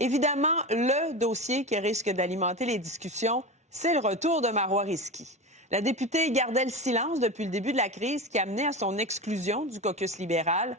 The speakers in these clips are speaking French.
Évidemment, le dossier qui risque d'alimenter les discussions, c'est le retour de Marois Risky. La députée gardait le silence depuis le début de la crise qui a mené à son exclusion du caucus libéral.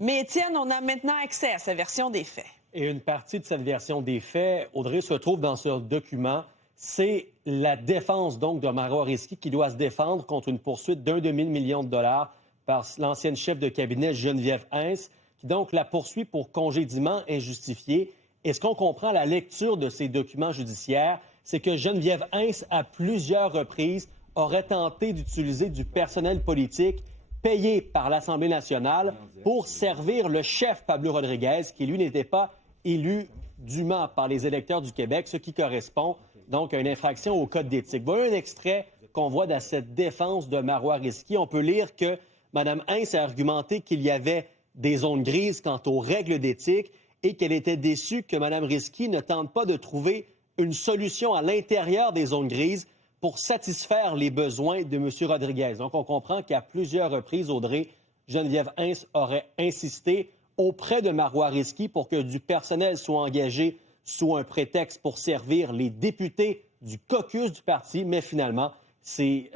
Mais Étienne, on a maintenant accès à sa version des faits. Et une partie de cette version des faits, Audrey, se trouve dans ce document. C'est la défense, donc, de Marois Risky qui doit se défendre contre une poursuite d'1 demi-million de dollars par l'ancienne chef de cabinet Geneviève Hintz, qui donc la poursuit pour congédiement injustifié. Et ce qu'on comprend à la lecture de ces documents judiciaires, c'est que Geneviève Hintz, à plusieurs reprises, aurait tenté d'utiliser du personnel politique payé par l'Assemblée nationale pour servir le chef Pablo Rodriguez, qui, lui, n'était pas élu dûment par les électeurs du Québec, ce qui correspond donc à une infraction au Code d'éthique. Voilà un extrait qu'on voit dans cette défense de Marois Risky. On peut lire que Mme Hintz a argumenté qu'il y avait des zones grises quant aux règles d'éthique et qu'elle était déçue que Mme Risky ne tente pas de trouver une solution à l'intérieur des zones grises pour satisfaire les besoins de M. Rodriguez. Donc, on comprend qu'à plusieurs reprises, Audrey, Geneviève Hintz aurait insisté auprès de Marois Risky pour que du personnel soit engagé sous un prétexte pour servir les députés du caucus du parti. Mais finalement,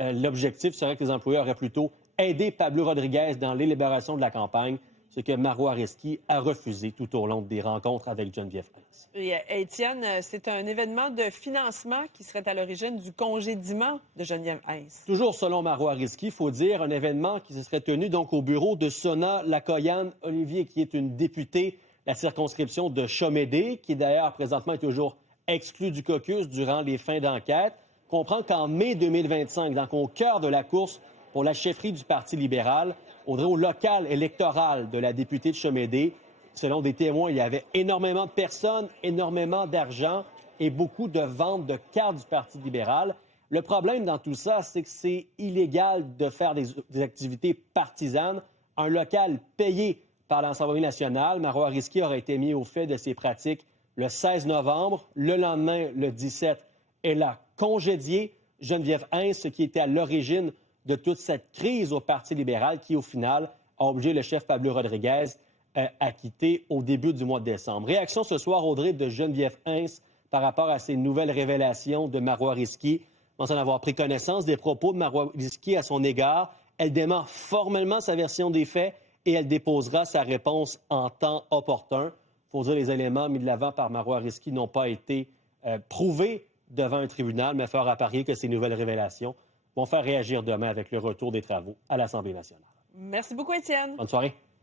l'objectif serait que les employés auraient plutôt aidé Pablo Rodriguez dans l'élaboration de la campagne, ce que Marois Risky a refusé tout au long des rencontres avec Geneviève Hintz. Et, Étienne, c'est un événement de financement qui serait à l'origine du congédiement de Geneviève Hintz. Toujours selon Marois Risky, il faut dire, un événement qui se serait tenu donc au bureau de Sona Lacoyan-Olivier, qui est une députée de la circonscription de Chomédé, qui d'ailleurs présentement est toujours exclue du caucus durant les fins d'enquête. On comprend qu'en mai 2025, donc au cœur de la course pour la chefferie du Parti libéral, au local électoral de la députée de Chomédé, selon des témoins, il y avait énormément de personnes, énormément d'argent et beaucoup de ventes de cartes du Parti libéral. Le problème dans tout ça, c'est que c'est illégal de faire des activités partisanes. Un local payé par l'Assemblée nationale, Marois Risky aurait été mis au fait de ces pratiques le 16 novembre. Le lendemain, le 17, elle a congédié Geneviève Hintz, qui était à l'origine de toute cette crise au Parti libéral qui, au final, a obligé le chef Pablo Rodriguez à quitter au début du mois de décembre. Réaction ce soir, Audrey, de Geneviève Hintz par rapport à ces nouvelles révélations de Marois Risky. Sans en avoir pris connaissance des propos de Marois Risky à son égard, elle dément formellement sa version des faits et elle déposera sa réponse en temps opportun. Il faut dire les éléments mis de l'avant par Marois Risky n'ont pas été prouvés devant un tribunal, mais fort à parier que ces nouvelles révélations vont faire réagir demain avec le retour des travaux à l'Assemblée nationale. Merci beaucoup, Étienne. Bonne soirée.